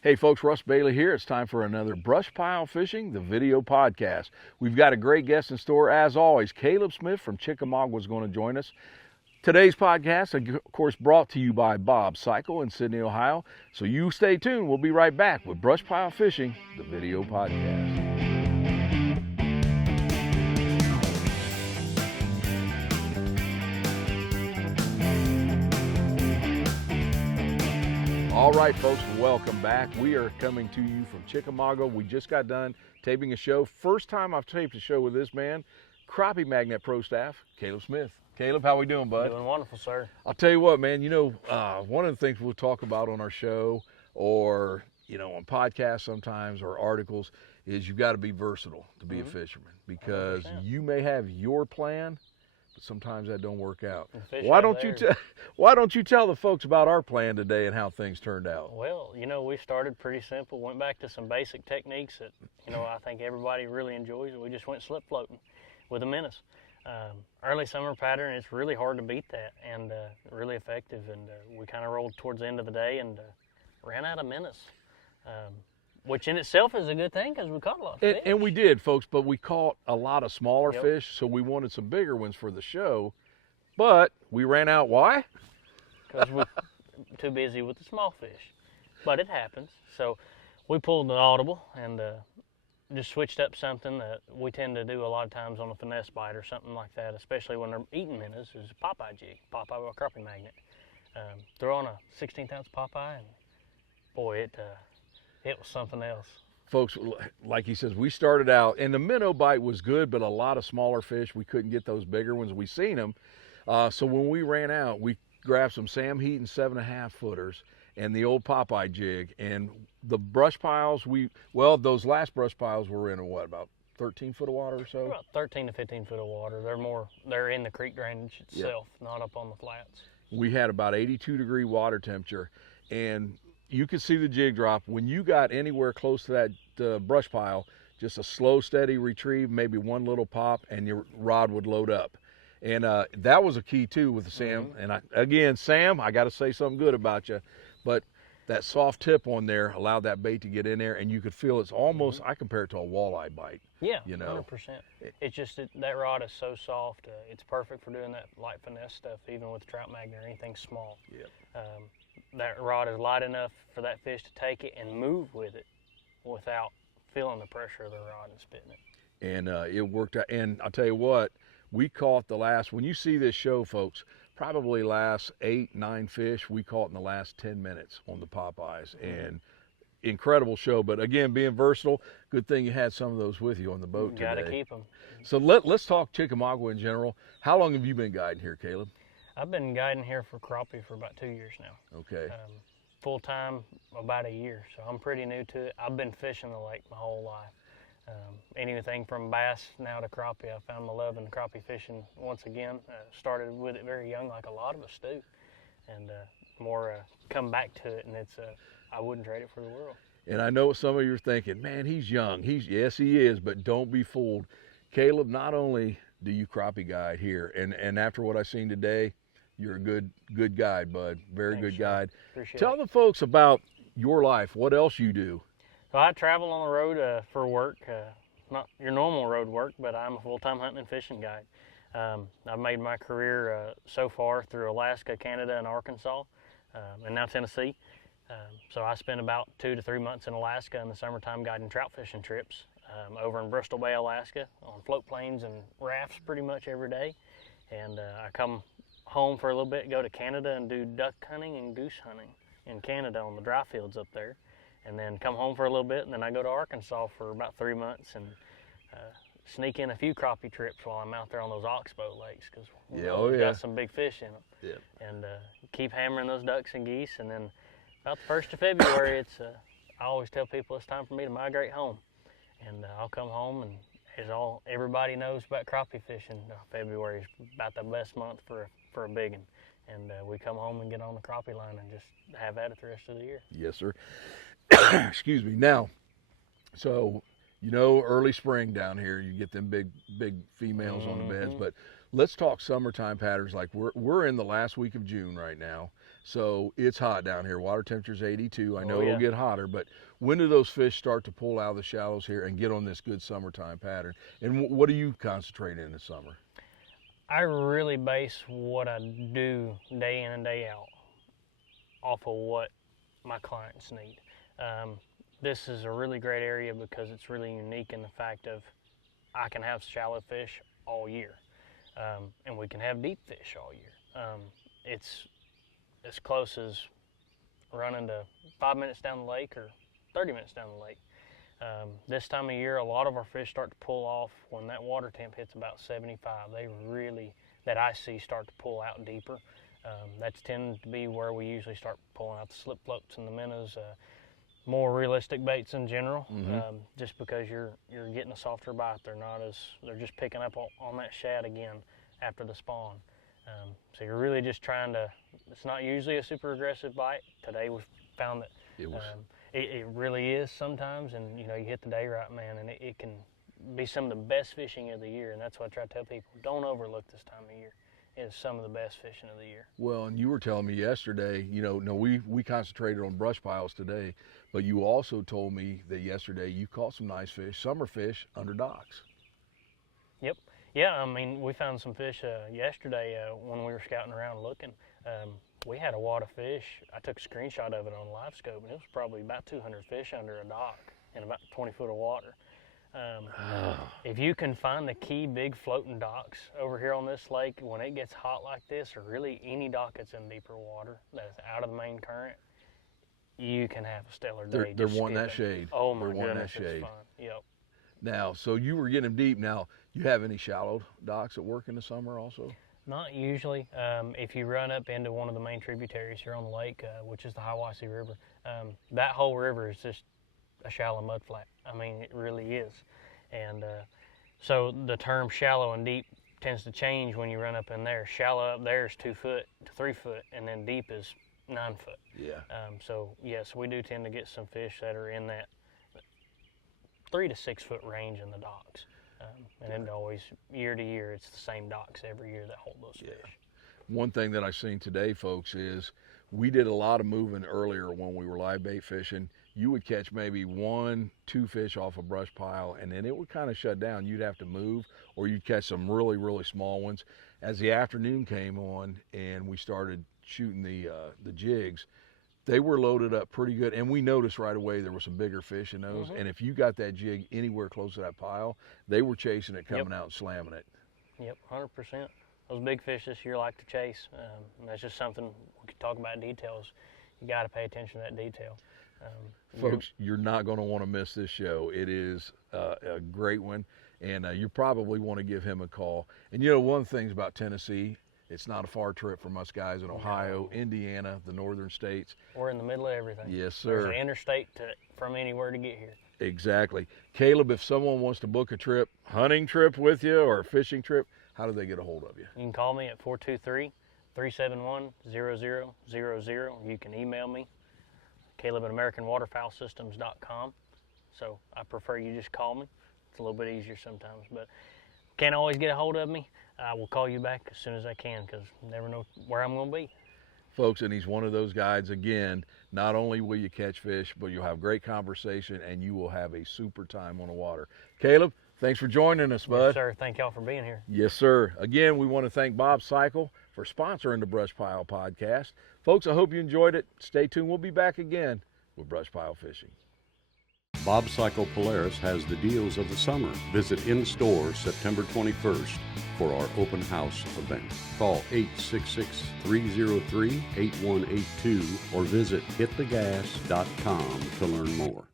Hey folks, Russ Bailey here. It's time for another BrushPile Fishing, the video podcast. We've got a great guest in store as always. Caleb Smith from Chickamauga is going to join us. Today's podcast, of course, brought to you by Bob Cycle in Sydney, Ohio. So you stay tuned. We'll be right back with BrushPile Fishing, the video podcast. All right, folks, welcome back. We are coming to you from Chickamauga. We just got done taping a show. First time I've taped a show with this man, Crappie Magnet Pro staff, Caleb Smith. Caleb, how we doing, bud? Doing wonderful, sir. I'll tell you what, man, one of the things we'll talk about on our show or, on podcasts sometimes or articles is you've got to be versatile to be a fisherman because 100%. You may have your plan, but sometimes that don't work out. Why don't you tell the folks about our plan today and how things turned out? Well, we started pretty simple, went back to some basic techniques that, I think everybody really enjoys. We just went slip floating with a menace. Early summer pattern, it's really hard to beat that and really effective. And we kind of rolled towards the end of the day and ran out of menace, which in itself is a good thing because we caught a lot of fish. And we did, folks, but we caught a lot of smaller Yep. fish, so we wanted some bigger ones for the show. But we ran out. Why? Because we're too busy with the small fish. But it happens. So we pulled an audible and just switched up something that we tend to do a lot of times on a finesse bite or something like that, especially when they're eating minnows, is a Popeye jig, Popeye with a crappie magnet. Throw on a 16th ounce Popeye, and boy, it was something else. Folks, like he says, we started out, and the minnow bite was good, but a lot of smaller fish. We couldn't get those bigger ones. We seen them. So when we ran out, we grabbed some Sam Heaton 7.5 footers and the old Popeye jig, and the brush piles, those last brush piles were in about 13 foot of water or so? About 13 to 15 foot of water. They're in the creek drainage itself, not up on the flats. We had about 82-degree water temperature, and you could see the jig drop. When you got anywhere close to that brush pile, just a slow, steady retrieve, maybe one little pop, and your rod would load up. And that was a key, too, with the Sam. Mm-hmm. And Sam, I got to say something good about you, but that soft tip on there allowed that bait to get in there, and you could feel it's almost, I compare it to a walleye bite. Yeah, 100%. It's just that rod is so soft. It's perfect for doing that light finesse stuff, even with trout magnet or anything small. Yep. That rod is light enough for that fish to take it and move with it without feeling the pressure of the rod and spitting it. And it worked out. And I'll tell you what, we caught when you see this show, folks, probably last 8-9 fish we caught in the last 10 minutes on the Popeyes. And incredible show. But again, being versatile, good thing you had some of those with you on the boat today. Got to keep them. So let's talk Chickamauga in general. How long have you been guiding here, Caleb? I've been guiding here for crappie for about 2 years now. Okay. Full time about a year, so I'm pretty new to it. I've been fishing the lake my whole life. Anything from bass now to crappie. I found my love in crappie fishing once again. Started with it very young, like a lot of us do, and come back to it, and I wouldn't trade it for the world. And I know some of you are thinking, man, he's young. Yes, he is, but don't be fooled. Caleb, not only do you crappie guide here, and after what I've seen today, you're a good guide, bud. Very Thanks, good guide. Appreciate Tell it. the folks about your life. What else you do? So I travel on the road for work, not your normal road work, but I'm a full-time hunting and fishing guide. I've made my career so far through Alaska, Canada, and Arkansas, and now Tennessee. So I spend about 2 to 3 months in Alaska in the summertime guiding trout fishing trips over in Bristol Bay, Alaska, on float planes and rafts pretty much every day. And I come home for a little bit, go to Canada and do duck hunting and goose hunting in Canada on the dry fields up there. And then come home for a little bit, and then I go to Arkansas for about 3 months and sneak in a few crappie trips while I'm out there on those oxbow lakes because we've got some big fish in them. Yeah. And keep hammering those ducks and geese. And then about the 1st of February, I always tell people it's time for me to migrate home. And I'll come home, and as everybody knows about crappie fishing, February is about the best month for a big one. And we come home and get on the crappie line and just have at it the rest of the year. Yes, sir. Excuse me. Now, so early spring down here, you get them big females on the beds. But let's talk summertime patterns. Like we're in the last week of June right now. So it's hot down here. Water temperature's 82. I know Oh, yeah. it'll get hotter, but when do those fish start to pull out of the shallows here and get on this good summertime pattern? And what do you concentrate in the summer? I really base what I do day in and day out off of what my clients need. This is a really great area because it's really unique in the fact of I can have shallow fish all year, and we can have deep fish all year. It's as close as running to 5 minutes down the lake or 30 minutes down the lake. This time of year, a lot of our fish start to pull off when that water temp hits about 75. They really, that I see, start to pull out deeper. That's tend to be where we usually start pulling out the slip floats and the minnows, more realistic baits in general, just because you're getting a softer bite. They're just picking up on that shad again after the spawn. So you're really just trying to, it's not usually a super aggressive bite. Today we found that it really is sometimes, and you hit the day right, man, and it can be some of the best fishing of the year, and that's what I try to tell people. Don't overlook this time of year. It is some of the best fishing of the year. Well, and you were telling me yesterday, we concentrated on brush piles today, but you also told me that yesterday you caught some nice fish, summer fish, under docks. Yep. Yeah, I mean, we found some fish yesterday when we were scouting around looking. We had a wad of fish. I took a screenshot of it on live scope, and it was probably about 200 fish under a dock in about 20 foot of water. If you can find the key big floating docks over here on this lake, when it gets hot like this, or really any dock that's in deeper water that is out of the main current, you can have a stellar day. They're wanting that shade. Oh my goodness, it's fun. Yep. Now, so you were getting them deep. Now, you have any shallow docks that work in the summer also? Not usually. If you run up into one of the main tributaries here on the lake, which is the Hiwassee River, that whole river is just a shallow mud flat. I mean, it really is. And so the term shallow and deep tends to change when you run up in there. Shallow up there is 2 foot to 3 foot, and then deep is 9 foot. Yeah. So yes, we do tend to get some fish that are in that 3 to 6 foot range in the docks. And it always, year to year, it's the same docks every year that hold those fish. One thing that I seen today, folks, is we did a lot of moving earlier when we were live bait fishing. You would catch maybe 1, 2 fish off a brush pile, and then it would kind of shut down. You'd have to move, or you'd catch some really, really small ones. As the afternoon came on and we started shooting the jigs, they were loaded up pretty good, and we noticed right away there were some bigger fish in those. And if you got that jig anywhere close to that pile, they were chasing it, coming out and slamming it. Yep, 100%. Those big fish this year like to chase. And that's just something we could talk about in details. You got to pay attention to that detail. Folks, you're not going to want to miss this show. It is a great one, and you probably want to give him a call. And one of the things about Tennessee, it's not a far trip from us guys in Ohio, Indiana, the northern states. We're in the middle of everything. Yes, sir. There's an interstate from anywhere to get here. Exactly. Caleb, if someone wants to book a trip, hunting trip with you or a fishing trip, how do they get a hold of you? You can call me at 423-371-0000. You can email me, Caleb@AmericanWaterfowlSystems.com. So I prefer you just call me. It's a little bit easier sometimes, but can't always get a hold of me. I will call you back as soon as I can, because you never know where I'm going to be. Folks, and he's one of those guides, again, not only will you catch fish, but you'll have great conversation and you will have a super time on the water. Caleb, thanks for joining us, bud. Yes, sir. Thank y'all for being here. Yes, sir. Again, we want to thank Bob Cycle for sponsoring the BrushPile podcast. Folks, I hope you enjoyed it. Stay tuned. We'll be back again with BrushPile Fishing. Bob Cycle Polaris has the deals of the summer. Visit in-store September 21st for our open house event. Call 866-303-8182 or visit hitthegas.com to learn more.